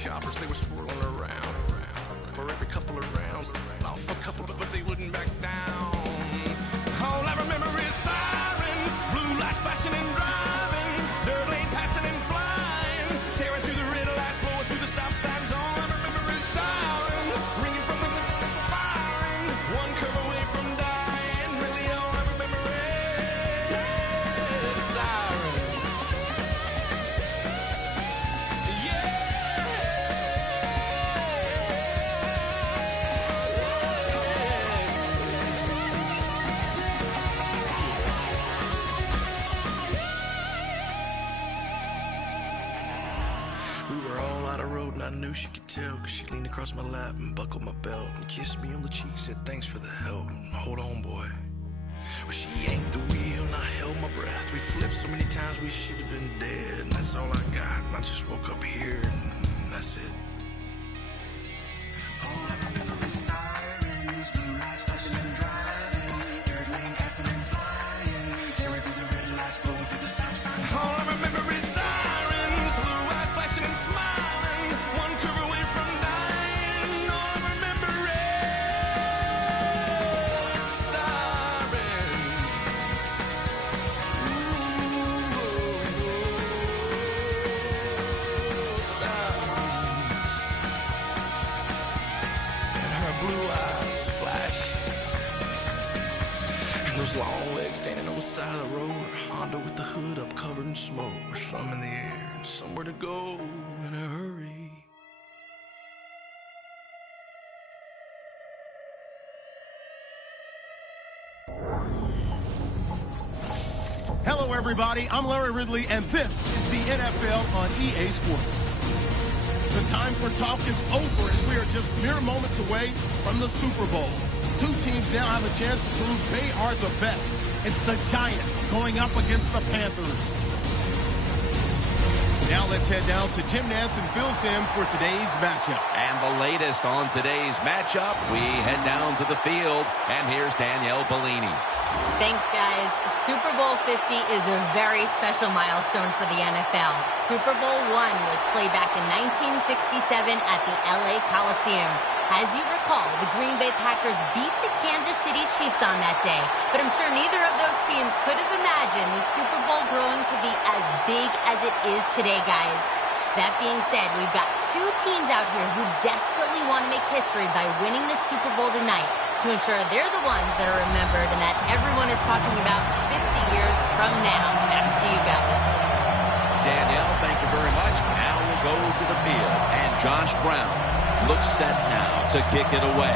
Choppers, they were swirling around. For every couple of rounds, off a couple, but they wouldn't back down. All I remember is sirens, blue lights flashing and driving, dirt lane passing and flying, tearing through the red lights, blowing through the stop signs. All I remember is sirens, ringing from the firing, one curve away from dying. Really, all I remember is sirens. We were all out of road and I knew she could tell, cause she leaned across my lap and buckled my belt and kissed me on the cheek, said thanks for the help and hold on boy. Well, she yanked the wheel and I held my breath. We flipped so many times we should have been dead, and that's all I got, and I just woke up here and that's it. All I remember is sirens, blue lights flashing and driving, dirt lane passing and flying, tearing through the red lights, blowing through the stop sign. All I remember is sirens, blue lights flashing and smiling, one curve away from dying. All I remember is sirens. Sirens. And her blue eyes flash, and those long legs standing on the side of the road. Honda with the hood up, covered in smoke, her thumb in the air, and somewhere to go in a hurry. Hello, everybody. I'm Larry Ridley, and this is the NFL on EA Sports. The time for talk is over as we are just mere moments away from the Super Bowl. Two teams now have a chance to prove they are the best. It's the Giants going up against the Panthers. Now let's head down to Jim Nantz and Phil Simms for today's matchup. And the latest on today's matchup, we head down to the field, and here's Danielle Bellini. Thanks, guys. Super Bowl 50 is a very special milestone for the NFL. Super Bowl I was played back in 1967 at the LA Coliseum. As you recall, the Green Bay Packers beat the Kansas City Chiefs on that day. But I'm sure neither of those teams could have imagined the Super Bowl growing to be as big as it is today, guys. That being said, we've got two teams out here who desperately want to make history by winning the Super Bowl tonight to ensure they're the ones that are remembered and that everyone is talking about 50 years from now. Back to you guys. Danielle, thank you very much. Now we'll go to the field, and Josh Brown looks set now to kick it away.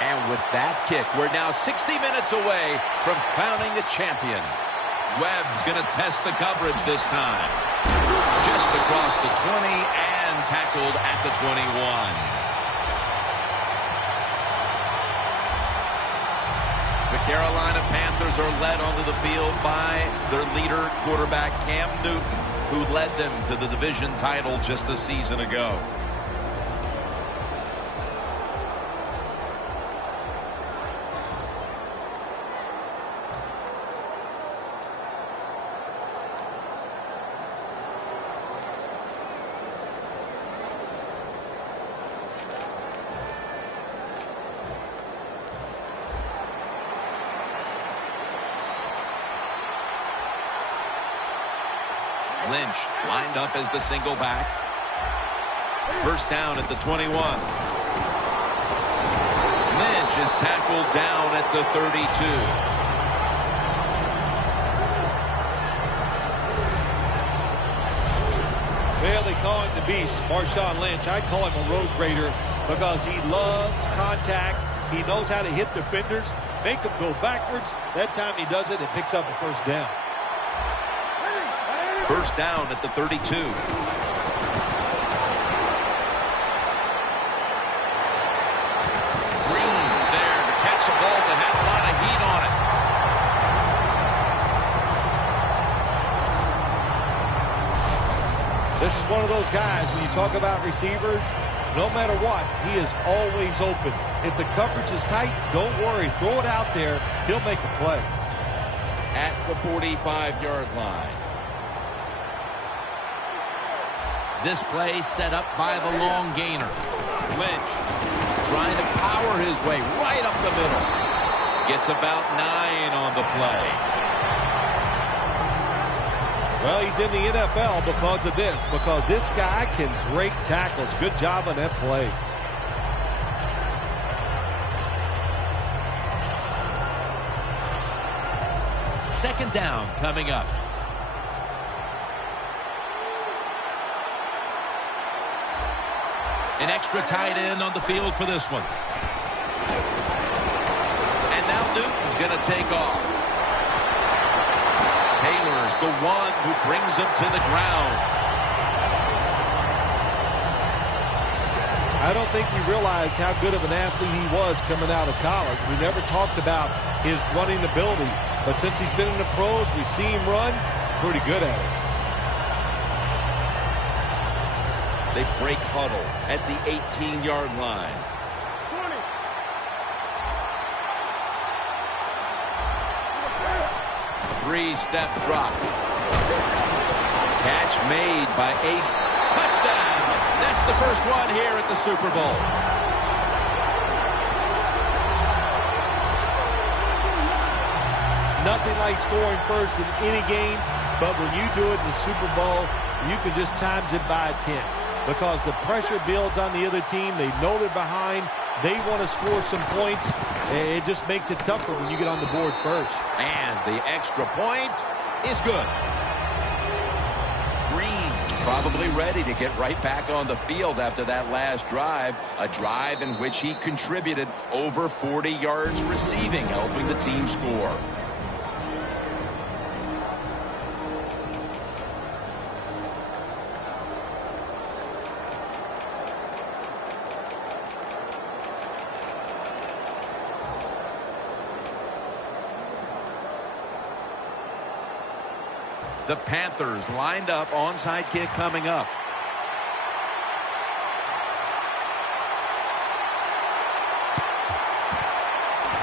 And with that kick, we're now 60 minutes away from crowning a champion. Webb's going to test the coverage this time. Just across the 20 and tackled at the 21. The Carolina Panthers are led onto the field by their leader, quarterback Cam Newton, who led them to the division title just a season ago. Lynch lined up as the single back. First down at the 21. Lynch is tackled down at the 32. Well, they call him the beast, Marshawn Lynch. I call him a road grader because he loves contact. He knows how to hit defenders, make them go backwards. That time he does it and picks up a first down. First down at the 32. Green's there to catch a ball that had a lot of heat on it. This is one of those guys, when you talk about receivers, no matter what, he is always open. If the coverage is tight, don't worry. Throw it out there. He'll make a play. At the 45-yard line. This play set up by the long gainer. Lynch trying to power his way right up the middle. Gets about 9 on the play. Well, he's in the NFL because of this, because this guy can break tackles. Good job on that play. Second down coming up. An extra tight end on the field for this one. And now Newton's going to take off. Taylor's the one who brings him to the ground. I don't think we realized how good of an athlete he was coming out of college. We never talked about his running ability. But since he's been in the pros, we see him run pretty good at it. They break huddle at the 18-yard line. 3-step drop. Catch made by Adrian. Touchdown! That's the first one here at the Super Bowl. Nothing like scoring first in any game, but when you do it in the Super Bowl, you can just times it by 10. Because the pressure builds on the other team. They know they're behind. They want to score some points. It just makes it tougher when you get on the board first. And the extra point is good. Green's probably ready to get right back on the field after that last drive. A drive in which he contributed over 40 yards receiving, helping the team score. The Panthers lined up, onside kick coming up.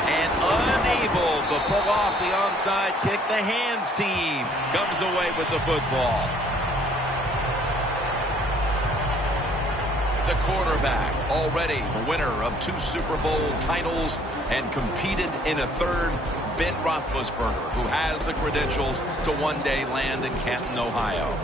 And unable to pull off the onside kick, the hands team comes away with the football. The quarterback, already the winner of 2 Super Bowl titles and competed in a third, Ben Roethlisberger, who has the credentials to one day land in Canton, Ohio.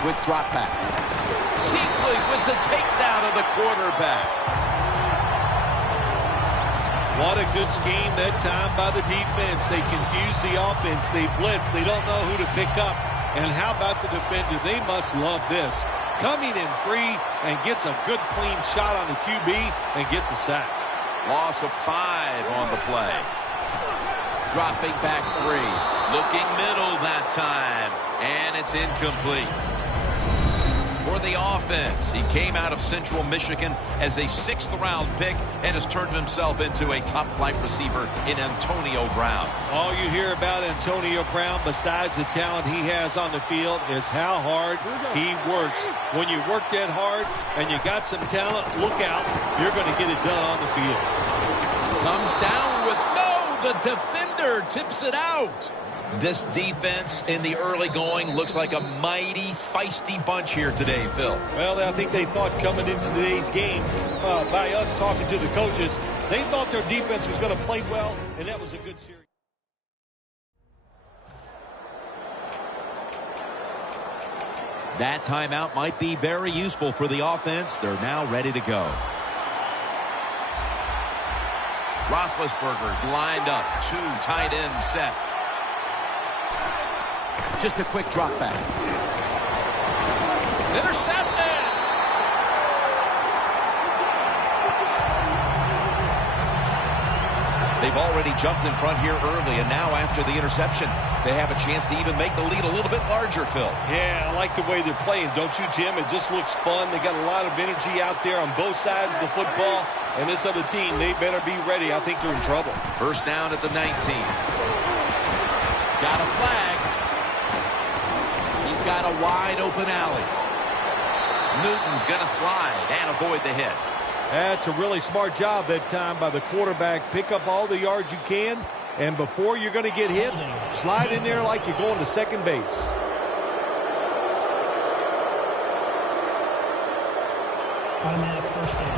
Quick drop back. Kuechly with the takedown of the quarterback. What a good scheme that time by the defense. They confuse the offense. They blitz. They don't know who to pick up. And how about the defender? They must love this. Coming in free and gets a good clean shot on the QB and gets a sack. Loss of 5 on the play. Dropping back 3. Looking middle that time. And it's incomplete. For the offense, he came out of Central Michigan as a 6th-round pick and has turned himself into a top-flight receiver in Antonio Brown. All you hear about Antonio Brown, besides the talent he has on the field, is how hard he works. When you work that hard and you got some talent, look out. You're going to get it done on the field. Comes down with the defender tips it out. This defense in the early going looks like a mighty feisty bunch here today, Phil. Well, I think they thought coming into today's game, by us talking to the coaches, they thought their defense was going to play well, and that was a good series. That timeout might be very useful for the offense. They're now ready to go. Roethlisberger's lined up, 2 tight ends set. Just a quick drop back. It's intercepted. They've already jumped in front here early, and now after the interception, they have a chance to even make the lead a little bit larger, Phil. Yeah, I like the way they're playing, don't you, Jim? It just looks fun. They got a lot of energy out there on both sides of the football, and this other team, they better be ready. I think they're in trouble. First down at the 19. Got a flag. He's got a wide open alley. Newton's going to slide and avoid the hit. That's a really smart job that time by the quarterback. Pick up all the yards you can, and before you're going to get hit, slide in there like you're going to second base. Automatic first down.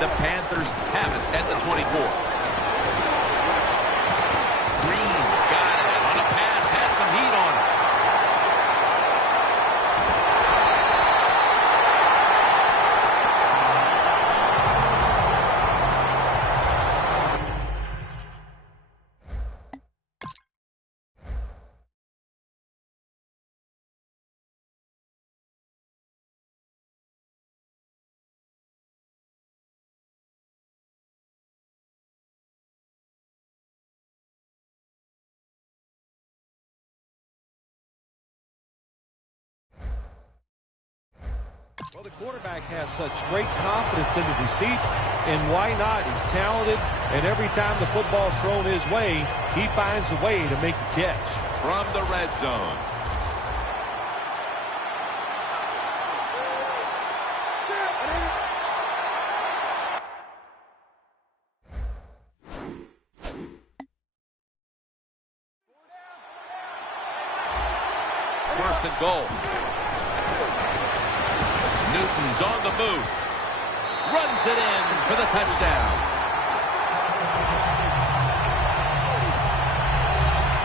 The Panthers have it at the 24. Green's got it on a pass, had some heat on it. Well, the quarterback has such great confidence in the receiver, and why not? He's talented, and every time the football's thrown his way, he finds a way to make the catch. From the red zone. First and goal. Newton's on the move. Runs it in for the touchdown.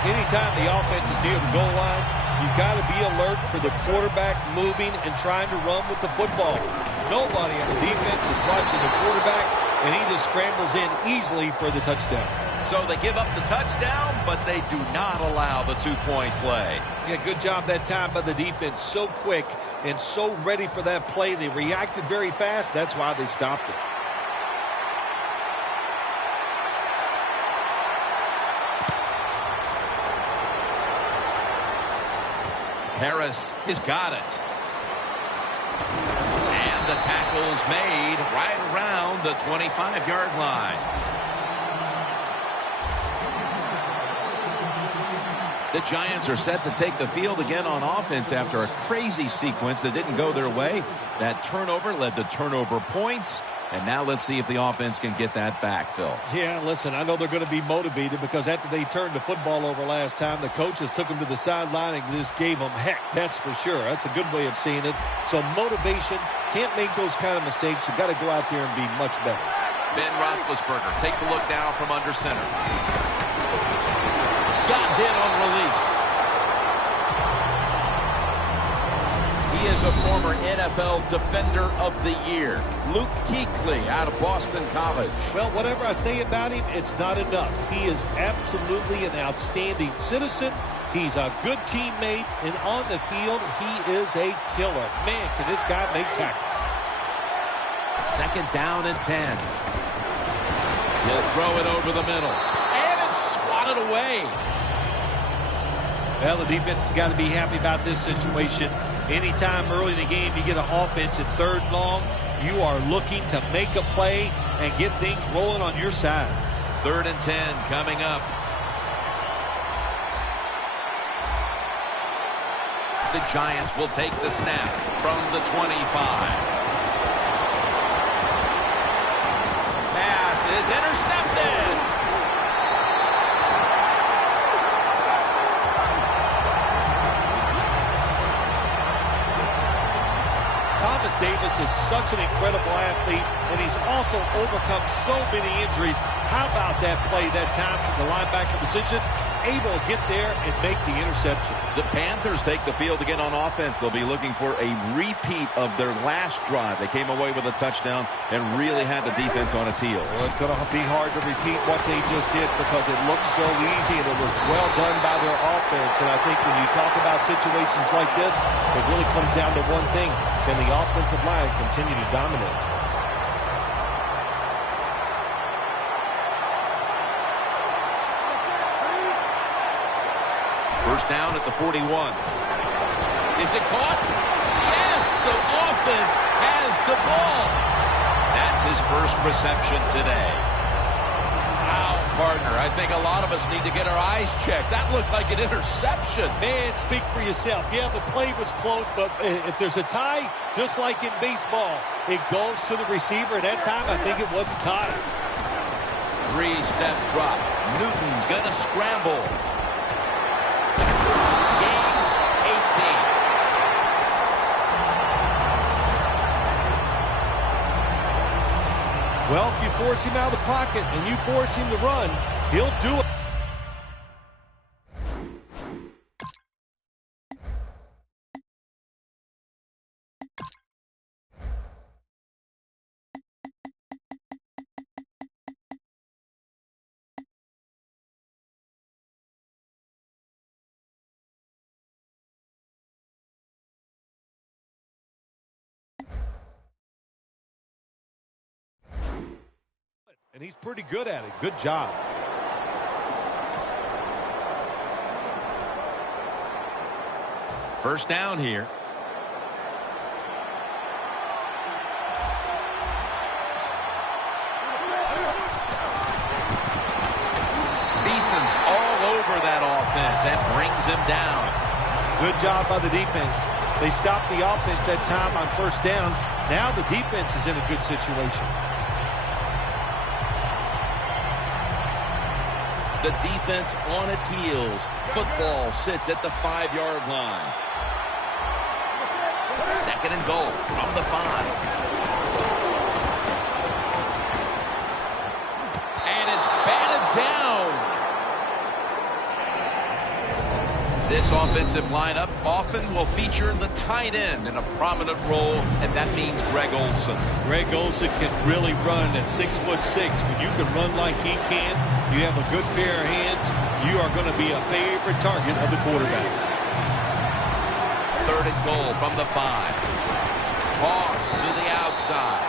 Anytime the offense is near the goal line, you've got to be alert for the quarterback moving and trying to run with the football. Nobody on the defense is watching the quarterback, and he just scrambles in easily for the touchdown. So they give up the touchdown, but they do not allow the two-point play. Yeah, good job that time by the defense. So quick and so ready for that play. They reacted very fast. That's why they stopped it. Harris has got it. And the tackle's made right around the 25-yard line. The Giants are set to take the field again on offense after a crazy sequence that didn't go their way. That turnover led to turnover points. And now let's see if the offense can get that back, Phil. Yeah, listen, I know they're going to be motivated because after they turned the football over last time, the coaches took them to the sideline and just gave them heck. That's for sure. That's a good way of seeing it. So motivation, can't make those kind of mistakes. You've got to go out there and be much better. Ben Roethlisberger takes a look down from under center. Got hit on release. He is a former NFL Defender of the Year. Luke Kuechly out of Boston College. Well, whatever I say about him, it's not enough. He is absolutely an outstanding citizen. He's a good teammate, and on the field, he is a killer. Man, can this guy make tackles. Second down and 10. He'll throw it over the middle. And it's swatted away. Well, the defense has got to be happy about this situation. Anytime early in the game you get an offense at third and long, you are looking to make a play and get things rolling on your side. 3rd and 10 coming up. The Giants will take the snap from the 25. Pass is intercepted. Thomas Davis is such an incredible athlete, and he's also overcome so many injuries. How about that play that time from the linebacker position? able to get there and make the interception. The Panthers take the field again on offense. They'll be looking for a repeat of their last drive. They came away with a touchdown and really had the defense on its heels. Well, it's going to be hard to repeat what they just did because it looked so easy and it was well done by their offense. And I think when you talk about situations like this, it really comes down to one thing. Can the offensive line continue to dominate? First down at the 41. Is it caught? Yes, the offense has the ball. That's his first reception today. Wow, partner, I think a lot of us need to get our eyes checked. That looked like an interception. Man, speak for yourself. Yeah, the play was close, but if there's a tie, just like in baseball, it goes to the receiver. At that time, I think it was a tie. Three-step drop. Newton's going to scramble. Gains 18. Well, if you force him out of the pocket and you force him to run, he'll do it. And he's pretty good at it. Good job. First down here. Beeson's all over that offense and brings him down. Good job by the defense. They stopped the offense that time on first down. Now the defense is in a good situation. The defense on its heels. Football sits at the 5-yard line. Second and goal from the 5. And it's batted down. This offensive lineup often will feature the tight end in a prominent role, and that means Greg Olsen. Greg Olsen can really run at 6'6". When you can run like he can, you have a good pair of hands, you are going to be a favorite target of the quarterback. Third and goal from the 5. Toss to the outside.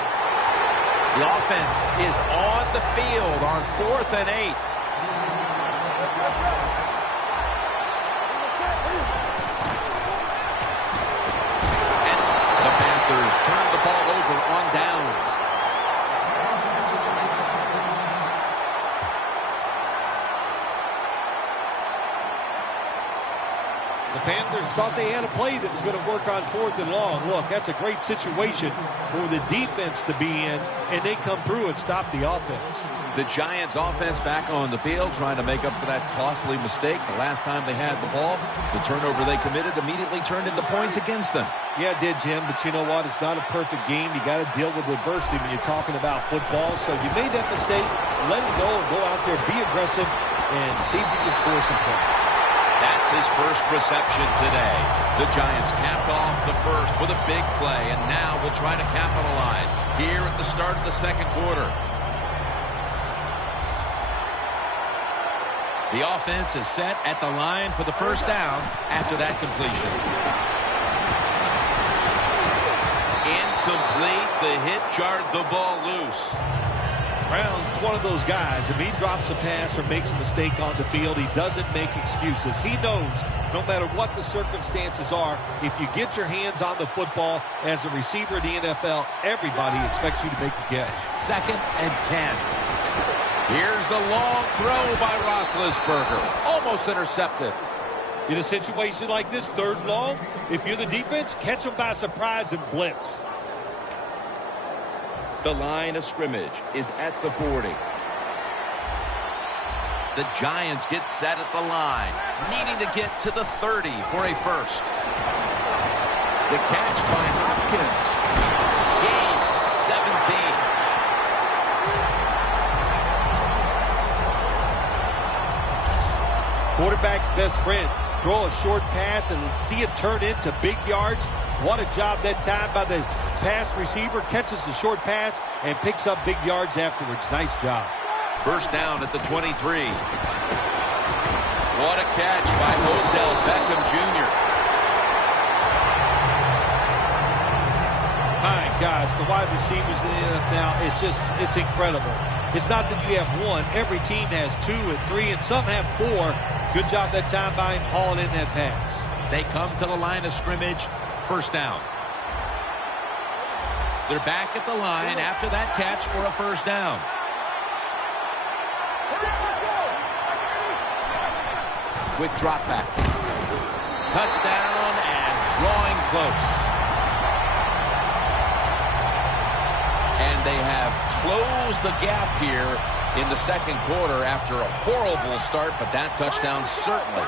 The offense is on the field on 4th and 8. And the Panthers turn the ball over on downs. The Panthers thought they had a play that was going to work on 4th and long. Look, that's a great situation for the defense to be in, and they come through and stop the offense. The Giants offense back on the field trying to make up for that costly mistake. The last time they had the ball, the turnover they committed immediately turned into points against them. Yeah, it did, Jim, but you know what? It's not a perfect game. You got to deal with adversity when you're talking about football. So you made that mistake, let it go and go out there, be aggressive, and see if you can score some points. That's his first reception today. The Giants capped off the first with a big play, and now will try to capitalize here at the start of the second quarter. The offense is set at the line for the first down after that completion. Incomplete. The hit jarred the ball loose. Brown's one of those guys. If he drops a pass or makes a mistake on the field, he doesn't make excuses. He knows no matter what the circumstances are, if you get your hands on the football as a receiver in the NFL, everybody expects you to make the catch. 2nd and 10. Here's the long throw by Roethlisberger. Almost intercepted. In a situation like this, 3rd and long, if you're the defense, catch them by surprise and blitz. The line of scrimmage is at the 40. The Giants get set at the line, needing to get to the 30 for a first. The catch by Hopkins. Gains 17. Quarterback's best friend. Throw a short pass and see it turn into big yards. What a job that time by the pass receiver. Catches the short pass and picks up big yards afterwards. Nice job. First down at the 23. What a catch by Odell Beckham Jr. My gosh, the wide receivers in the NFL, it's incredible. It's not that you have one. Every team has 2 and 3, and some have 4. Good job that time by him hauling in that pass. They come to the line of scrimmage. First down. They're back at the line after that catch for a first down. Quick drop back. Touchdown and drawing close. And they have closed the gap here in the second quarter after a horrible start, but that touchdown certainly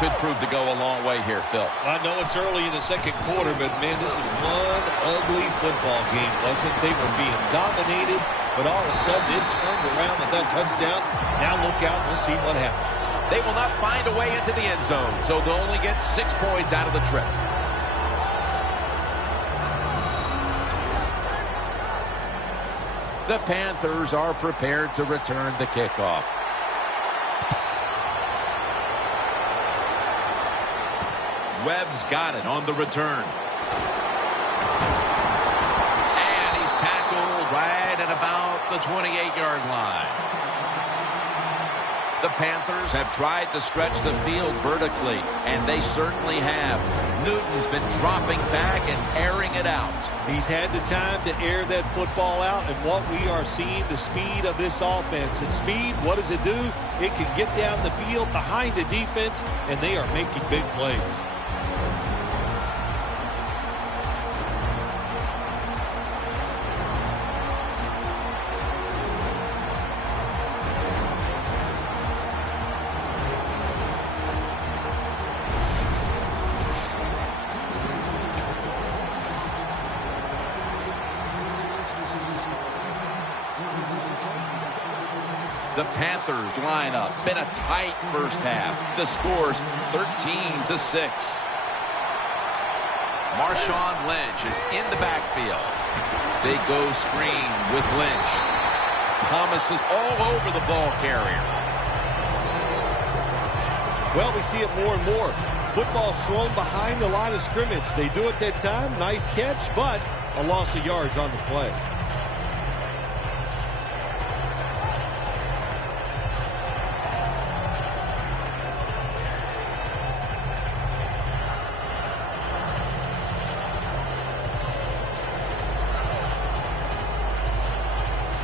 could prove to go a long way here, Phil. I know it's early in the second quarter, but, man, this is one ugly football game, wasn't it? They were being dominated, but all of a sudden it turned around with that touchdown. Now look out. We'll see what happens. They will not find a way into the end zone, so they'll only get 6 points out of the trip. The Panthers are prepared to return the kickoff. Webb's got it on the return. And he's tackled right at about the 28-yard line. The Panthers have tried to stretch the field vertically, and they certainly have. Newton's been dropping back and airing it out. He's had the time to air that football out, and what we are seeing, the speed of this offense. And speed, what does it do? It can get down the field behind the defense, and they are making big plays. The Panthers line up in a tight first half. The score's 13-6. Marshawn Lynch is in the backfield. They go screen with Lynch. Thomas is all over the ball carrier. Well, we see it more and more. Football thrown behind the line of scrimmage. They do it that time. Nice catch, but a loss of yards on the play.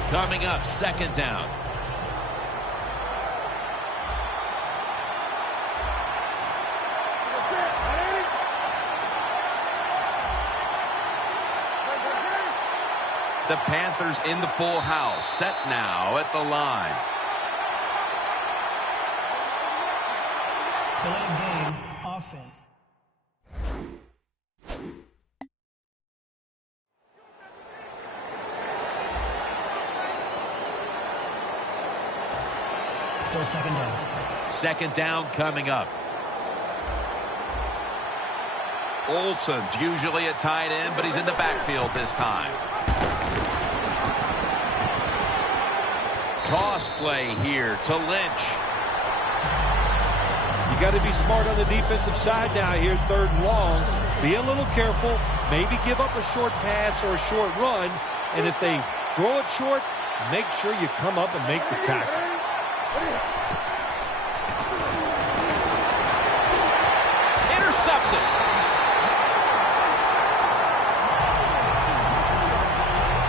Coming up, second down. The Panthers in the full house, set now at the line. Delayed game, offense. Still second down. Second down coming up. Olsen's usually at tight end, but he's in the backfield this time. Toss play here to Lynch. You got to be smart on the defensive side now here, third and long. Be a little careful. Maybe give up a short pass or a short run. And if they throw it short, make sure you come up and make the tackle. Intercepted.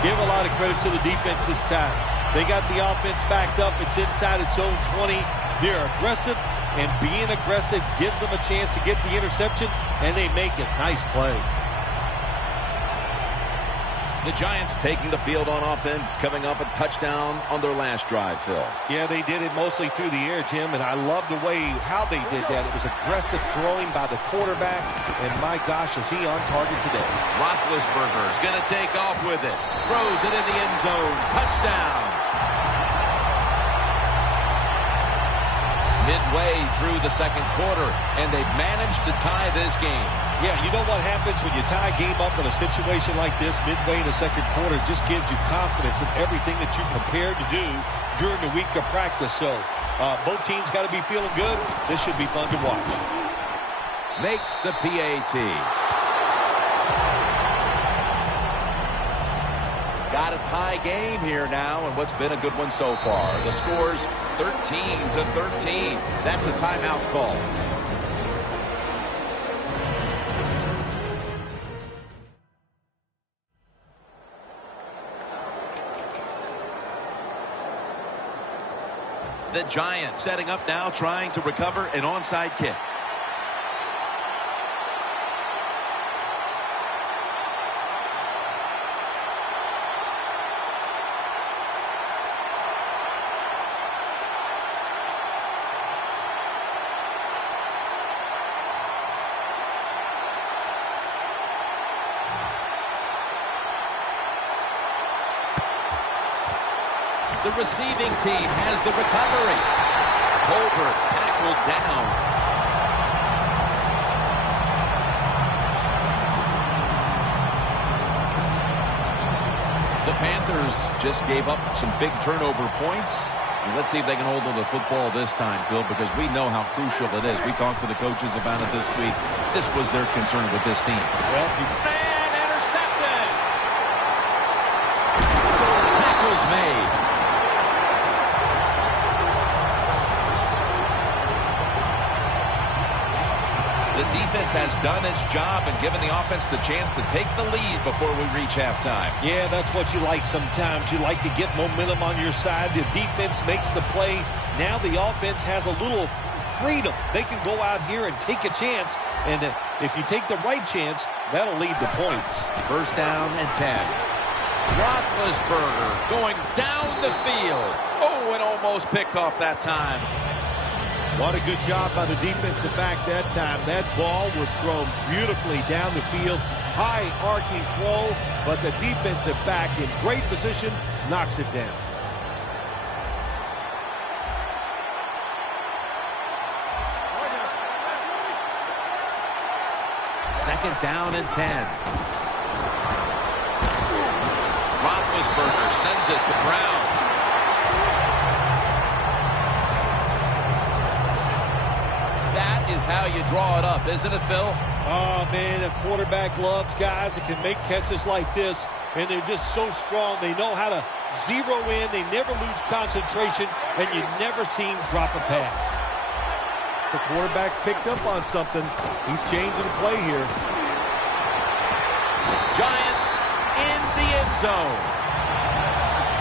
Give a lot of credit to the defense this time. They got the offense backed up. It's inside its own 20. They're aggressive, and being aggressive gives them a chance to get the interception, and they make it. Nice play. The Giants taking the field on offense, coming up a touchdown on their last drive, Phil. Yeah, they did it mostly through the air, Jim, and I love the way how they did that. It was aggressive throwing by the quarterback, and my gosh, is he on target today. Roethlisberger is going to take off with it. Throws it in the end zone. Touchdown. midway through the second quarter, and they've managed to tie this game. Yeah, you know what happens when you tie a game up in a situation like this midway in the second quarter? It just gives you confidence in everything that you prepared to do during the week of practice. So both teams got to be feeling good. This should be fun to watch. Makes the PAT. Got a tie game here now, and what's been a good one so far. The score's 13-13. That's a timeout call. The Giants setting up now, trying to recover an onside kick. The receiving team has the recovery. Colbert tackled down. The Panthers just gave up some big turnover points. And let's see if they can hold on to the football this time, Phil, because we know how crucial it is. We talked to the coaches about it this week. This was their concern with this team. Well, and intercepted. Tackles made. The defense has done its job and given the offense the chance to take the lead before we reach halftime. yeah, that's what you like sometimes. You like to get momentum on your side. The defense makes the play. Now the offense has a little freedom. They can go out here and take a chance, and if you take the right chance, that'll lead to points. First down and 10. Roethlisberger going down the field. Oh, and almost picked off that time. What a good job by the defensive back that time. That ball was thrown beautifully down the field. High arcing throw, but the defensive back in great position knocks it down. Second down and 10. Roethlisberger sends it to Brown. That is how you draw it up, isn't it, Phil? Oh, man, a quarterback loves guys that can make catches like this, and they're just so strong. They know how to zero in. They never lose concentration, and you never see him drop a pass. The quarterback's picked up on something. He's changing the play here. Giants in the end zone.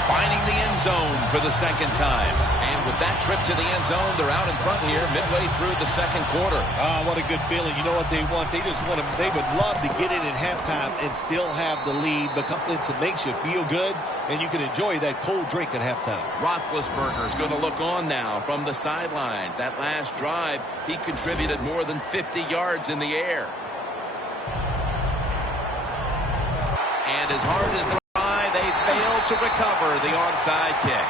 Finding the end zone for the second time. And with that trip to the end zone, they're out in front here midway through the second quarter. Ah, what a good feeling. You know what they want? They just want to, they would love to get in at halftime and still have the lead. But confidence, it makes you feel good, and you can enjoy that cold drink at halftime. Roethlisberger is going to look on now from the sidelines. That last drive, he contributed more than 50 yards in the air. And as hard as they try, they failed to recover the onside kick.